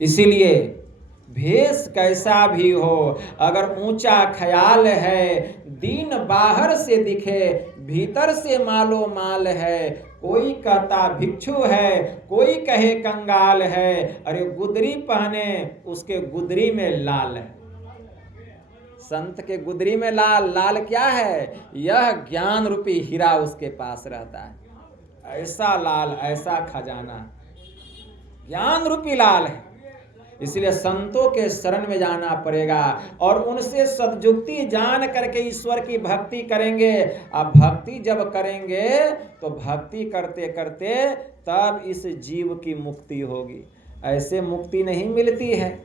इसीलिए भेष कैसा भी हो, अगर ऊंचा ख्याल है, दीन बाहर से दिखे भीतर से मालो माल है। कोई कहता भिक्षु है, कोई कहे कंगाल है, अरे गुदरी पहने उसके गुदरी में लाल है। संत के गुदरी में लाल, लाल क्या है? यह ज्ञान रूपी हीरा उसके पास रहता है। ऐसा लाल, ऐसा खजाना ज्ञान रूपी लाल है। इसलिए संतों के शरण में जाना पड़ेगा और उनसे सद्युक्ति जान करके ईश्वर की भक्ति करेंगे। अब भक्ति जब करेंगे तो भक्ति करते करते तब इस जीव की मुक्ति होगी। ऐसे मुक्ति नहीं मिलती है।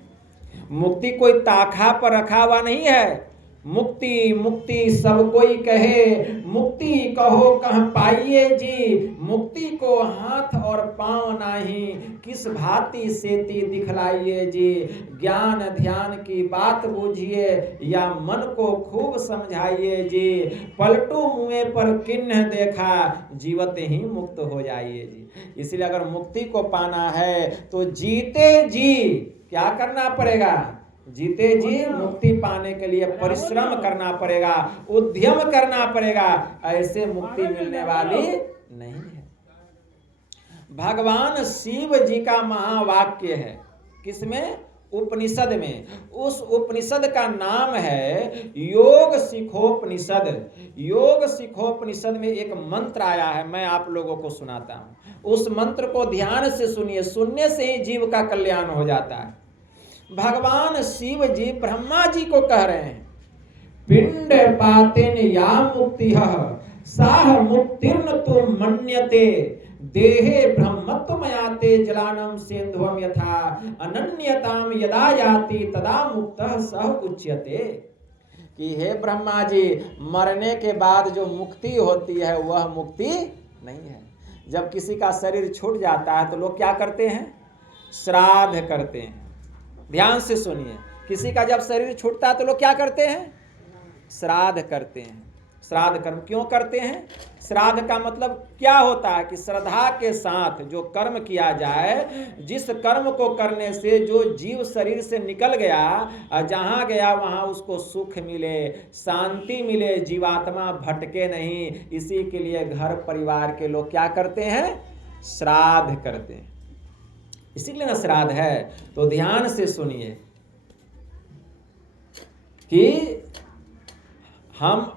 मुक्ति कोई ताखा पर रखा हुआ नहीं है। मुक्ति मुक्ति सब कोई कहे, मुक्ति कहो कहाँ पाइए जी, मुक्ति को हाथ और पांव नाही, किस भांति सेती दिखलाइए जी। ज्ञान ध्यान की बात बूझिए या मन को खूब समझाइए जी, पलटू मुँह पर किन्ह देखा, जीवत ही मुक्त हो जाइए जी। इसलिए अगर मुक्ति को पाना है तो जीते जी क्या करना पड़ेगा? जीते जी मुक्ति पाने के लिए परिश्रम करना पड़ेगा, उद्यम करना पड़ेगा। ऐसे मुक्ति मिलने वाली नहीं है। भगवान शिव जी का महावाक्य है। किसमें? उपनिषद में। उस उपनिषद का नाम है योग शिखोपनिषद। योग शिखोपनिषद में एक मंत्र आया है, मैं आप लोगों को सुनाता हूं। उस मंत्र को ध्यान से सुनिए, सुनने से ही जीव का कल्याण हो जाता है। भगवान शिव जी ब्रह्मा जी को कह रहे हैं, पिंड पातेन या मुक्ति साह मुक्तिर्न तो मन्यते, देहे ब्रह्मत्व मयाते जलानम सेंधुवम यथा, अनन्यताम यदा याति तदा मुक्तः सह उच्यते। कि हे ब्रह्मा जी, मरने के बाद जो मुक्ति होती है वह मुक्ति नहीं है। जब किसी का शरीर छूट जाता है तो लोग क्या करते हैं? श्राद्ध करते हैं। ध्यान से सुनिए, किसी का जब शरीर छूटता है तो लोग क्या करते हैं? श्राद्ध करते हैं। श्राद्ध कर्म क्यों करते हैं? श्राद्ध का मतलब क्या होता है कि श्रद्धा के साथ जो कर्म किया जाए, जिस कर्म को करने से जो जीव शरीर से निकल गया, जहां गया वहां उसको सुख मिले, शांति मिले, जीवात्मा भटके नहीं, इसी के लिए घर परिवार के लोग क्या करते हैं? श्राद्ध करते हैं। इसीलिए ना श्राद्ध है। तो ध्यान से सुनिए कि हम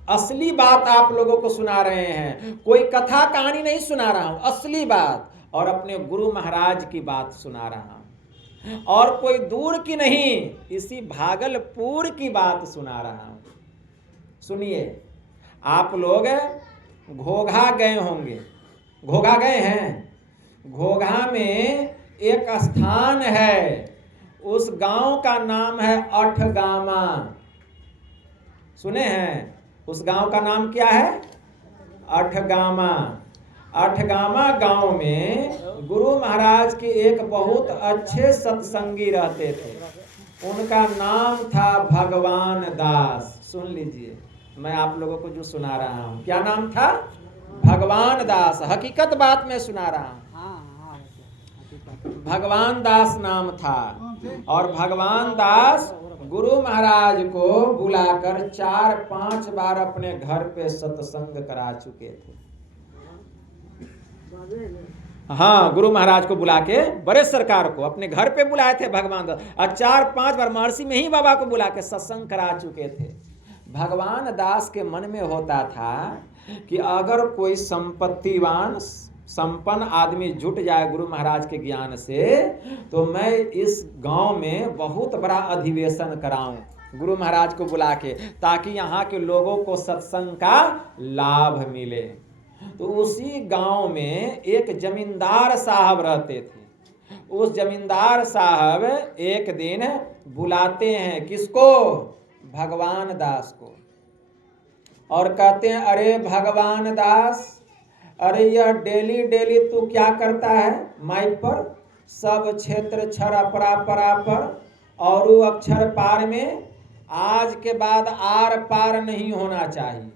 असली बात आप लोगों को सुना रहे हैं, कोई कथा कहानी नहीं सुना रहा हूं, असली बात, और अपने गुरु महाराज की बात सुना रहा हूं, और कोई दूर की नहीं, इसी भागलपुर की बात सुना रहा हूं। सुनिए, आप लोग घोघा गए होंगे। घोघा गए हैं? घोघा में एक स्थान है, उस गांव का नाम है अठगामा। सुने हैं? उस गांव का नाम क्या है? अठगामा। अठगामा गांव में गुरु महाराज के एक बहुत अच्छे सत्संगी रहते थे। उनका नाम था भगवान दास। सुन लीजिए, मैं आप लोगों को जो सुना रहा हूं, क्या नाम था? भगवान दास। हकीकत बात मैं सुना रहा हूं। भगवान दास नाम था, और भगवान दास गुरु महाराज को बुलाकर 4-5 बार अपने घर पे सत्संग करा चुके थे। हाँ, गुरु महाराज को बुला के, बड़े सरकार को अपने घर पे बुलाए थे भगवान दास, और 4-5 बार महर्षि में ही बाबा को बुला के सत्संग करा चुके थे। भगवान दास के मन में होता था कि अगर कोई संपत्तिवान संपन्न आदमी जुट जाए गुरु महाराज के ज्ञान से, तो मैं इस गांव में बहुत बड़ा अधिवेशन कराऊं गुरु महाराज को बुला के, ताकि यहाँ के लोगों को सत्संग का लाभ मिले। तो उसी गांव में एक जमींदार साहब रहते थे। उस जमींदार साहब एक दिन बुलाते हैं किसको? भगवान दास को, और कहते हैं, अरे भगवान दास, अरे यह डेली डेली तू क्या करता है माइक पर? सब क्षेत्र छर अपरा परा पर और अक्षर पार में, आज के बाद आर पार नहीं होना चाहिए।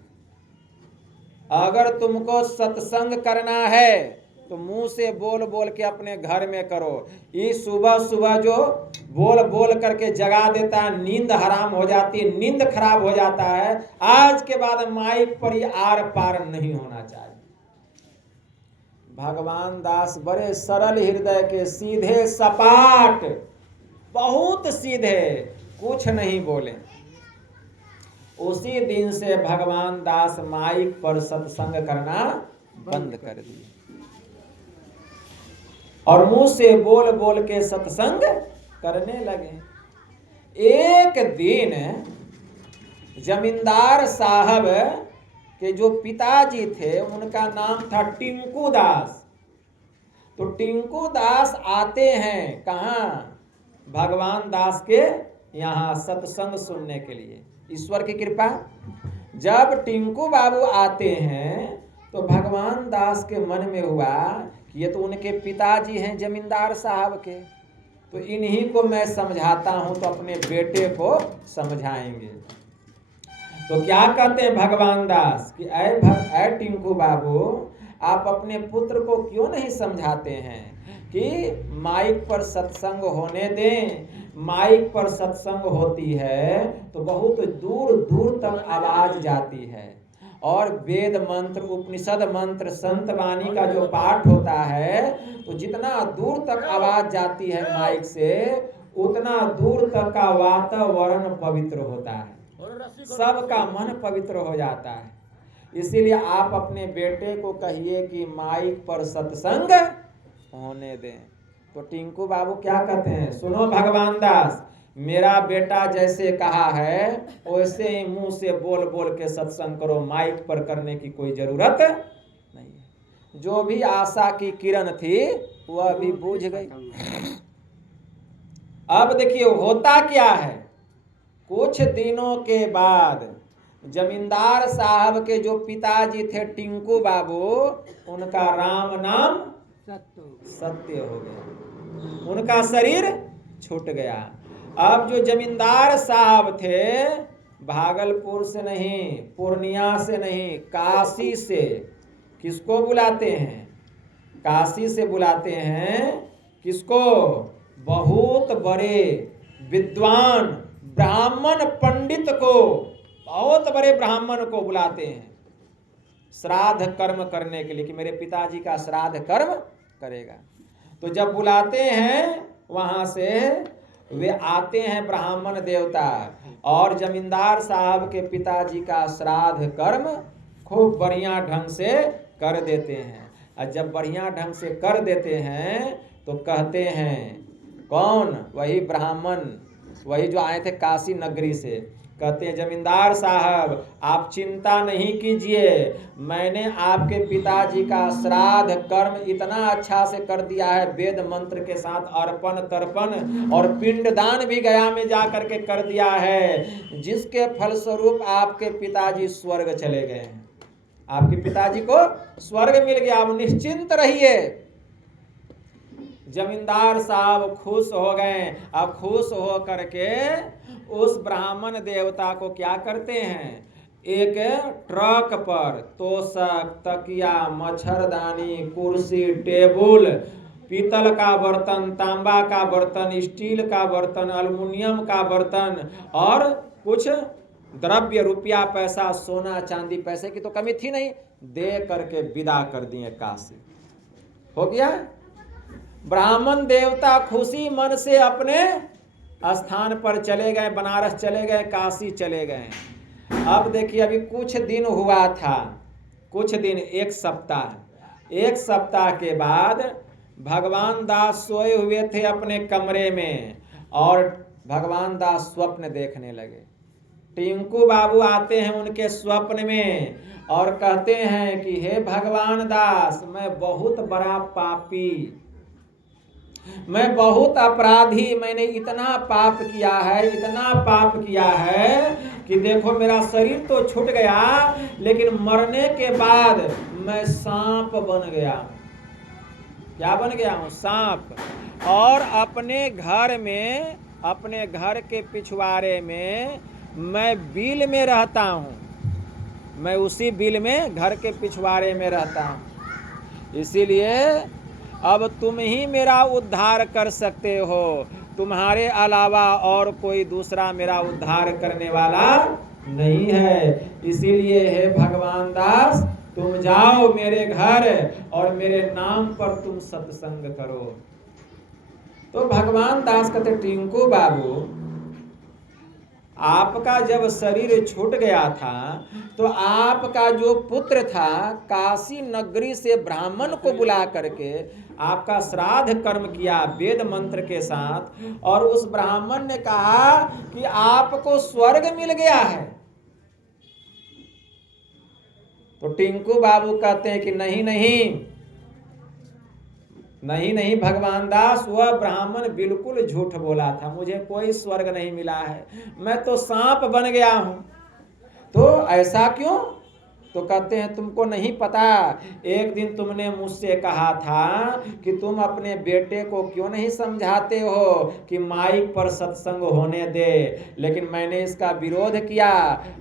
अगर तुमको सत्संग करना है तो मुंह से बोल बोल के अपने घर में करो। ये सुबह सुबह जो बोल बोल करके जगा देता है, नींद हराम हो जाती है, नींद खराब हो जाता है। आज के बाद माइक पर ये आर पार नहीं होना चाहिए। भगवान दास बड़े सरल हृदय के, सीधे सपाट, बहुत सीधे, कुछ नहीं बोले। उसी दिन से भगवान दास माइक पर सत्संग करना बंद कर दिए और मुंह से बोल बोल के सत्संग करने लगे। एक दिन जमींदार साहब के जो पिताजी थे उनका नाम था टिंकू दास। तो टिंकू दास आते हैं कहाँ? भगवान दास के यहाँ सत्संग सुनने के लिए। ईश्वर की कृपा, जब टिंकू बाबू आते हैं तो भगवान दास के मन में हुआ कि ये तो उनके पिताजी हैं जमींदार साहब के, तो इन्हीं को मैं समझाता हूं तो अपने बेटे को समझाएंगे। तो क्या कहते हैं भगवान दास कि ऐ टिंकू बाबू, आप अपने पुत्र को क्यों नहीं समझाते हैं कि माइक पर सत्संग होने दें। माइक पर सत्संग होती है तो बहुत दूर दूर तक आवाज जाती है, और वेद मंत्र, उपनिषद मंत्र, संत वाणी का जो पाठ होता है तो जितना दूर तक आवाज जाती है माइक से, उतना दूर तक का वातावरण पवित्र होता है, सबका मन पवित्र हो जाता है। इसीलिए आप अपने बेटे को कहिए कि माइक पर सत्संग होने दें। तो टिंकू बाबू क्या कहते हैं, सुनो भगवान दास, मेरा बेटा जैसे कहा है वैसे ही मुंह से बोल बोल के सत्संग करो, माइक पर करने की कोई जरूरत नहीं। जो भी आशा की किरण थी वह अभी बुझ गई। अब देखिए होता क्या है, कुछ दिनों के बाद जमींदार साहब के जो पिताजी थे टिंकू बाबू, उनका राम नाम सत्य हो गया, उनका शरीर छूट गया। अब जो जमींदार साहब थे भागलपुर से नहीं, पूर्णिया से नहीं, काशी से किसको बुलाते हैं? काशी से बुलाते हैं किसको? बहुत बड़े विद्वान ब्राह्मण पंडित को, बहुत बड़े ब्राह्मण को बुलाते हैं श्राद्ध कर्म करने के लिए कि मेरे पिताजी का श्राद्ध कर्म करेगा। तो जब बुलाते हैं वहां से वे आते हैं ब्राह्मण देवता, और जमींदार साहब के पिताजी का श्राद्ध कर्म खूब बढ़िया ढंग से कर देते हैं। और जब बढ़िया ढंग से कर देते हैं तो कहते हैं, कौन? वही ब्राह्मण, वही जो आए थे काशी नगरी से, कहते हैं जमींदार साहब आप चिंता नहीं कीजिए, मैंने आपके पिताजी का श्राद्ध कर्म इतना अच्छा से कर दिया है, वेद मंत्र के साथ अर्पण तर्पण और पिंडदान भी गया में जा करके कर दिया है, जिसके फलस्वरूप आपके पिताजी स्वर्ग चले गए हैं। आपके पिताजी को स्वर्ग मिल गया, आप निश्चिंत रहिए। जमींदार साहब खुश हो गए। अब खुश हो करके उस ब्राह्मण देवता को क्या करते हैं, एक ट्रक पर तोशक, तकिया, मच्छरदानी, कुर्सी, टेबुल, पीतल का बर्तन, तांबा का बर्तन, स्टील का बर्तन, एल्युमिनियम का बर्तन और कुछ द्रव्य, रुपया, पैसा, सोना चांदी, पैसे की तो कमी थी नहीं, दे करके विदा कर दिए काशी। हो गया। ब्राह्मण देवता खुशी मन से अपने स्थान पर चले गए, बनारस चले गए, काशी चले गए। अब देखिए अभी कुछ दिन हुआ था, कुछ दिन, एक सप्ताह के बाद भगवान दास सोए हुए थे अपने कमरे में, और भगवान दास स्वप्न देखने लगे। टिंकू बाबू आते हैं उनके स्वप्न में और कहते हैं कि हे भगवान दास, मैं बहुत बड़ा पापी, मैं बहुत अपराधी, मैंने इतना पाप किया है, इतना पाप किया है कि देखो मेरा शरीर तो छूट गया, लेकिन मरने के बाद मैं सांप बन गया। क्या बन गया हूँ? सांप। और अपने घर में, अपने घर के पिछवाड़े में मैं बिल में रहता हूँ, मैं उसी बिल में, घर के पिछवाड़े में रहता हूँ। इसीलिए अब तुम ही मेरा उद्धार कर सकते हो, तुम्हारे अलावा और कोई दूसरा मेरा उद्धार करने वाला नहीं है। इसीलिए हे भगवान दास, तुम जाओ मेरे घर और मेरे नाम पर तुम सत्संग करो। तो भगवान दास कहते, टिंकू बाबू आपका जब शरीर छूट गया था तो आपका जो पुत्र था काशी नगरी से ब्राह्मण को बुला करके आपका श्राद्ध कर्म किया वेद मंत्र के साथ, और उस ब्राह्मण ने कहा कि आपको स्वर्ग मिल गया है। तो टिंकू बाबू कहते हैं कि नहीं नहीं नहीं नहीं भगवान दास, वह ब्राह्मण बिल्कुल झूठ बोला था, मुझे कोई स्वर्ग नहीं मिला है, मैं तो सांप बन गया हूं। तो ऐसा क्यों? तो कहते हैं तुमको नहीं पता, एक दिन तुमने मुझसे कहा था कि तुम अपने बेटे को क्यों नहीं समझाते हो कि माइक पर सत्संग होने दे, लेकिन मैंने इसका विरोध किया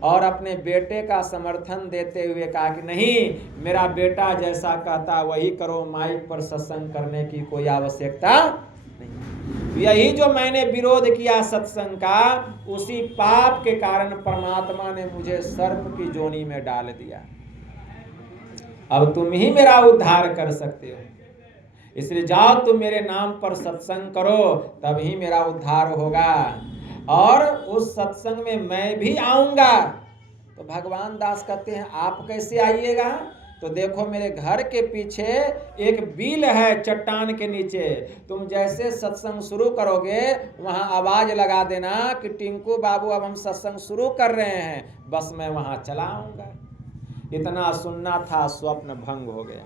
और अपने बेटे का समर्थन देते हुए कहा कि नहीं, मेरा बेटा जैसा कहता वही करो, माइक पर सत्संग करने की कोई आवश्यकता नहीं। यही जो मैंने विरोध किया सत्संग का, उसी पाप के कारण परमात्मा ने मुझे सर्प की जोनी में डाल दिया। अब तुम ही मेरा उद्धार कर सकते हो, इसलिए जाओ तुम मेरे नाम पर सत्संग करो, तभी मेरा उद्धार होगा, और उस सत्संग में मैं भी आऊंगा। तो भगवान दास कहते हैं आप कैसे आइएगा? तो देखो मेरे घर के पीछे एक बिल है चट्टान के नीचे, तुम जैसे सत्संग शुरू करोगे वहां आवाज लगा देना कि टिंकू बाबू अब हम सत्संग शुरू कर रहे हैं, बस मैं वहां चला आऊंगा। इतना सुनना था, स्वप्न भंग हो गया।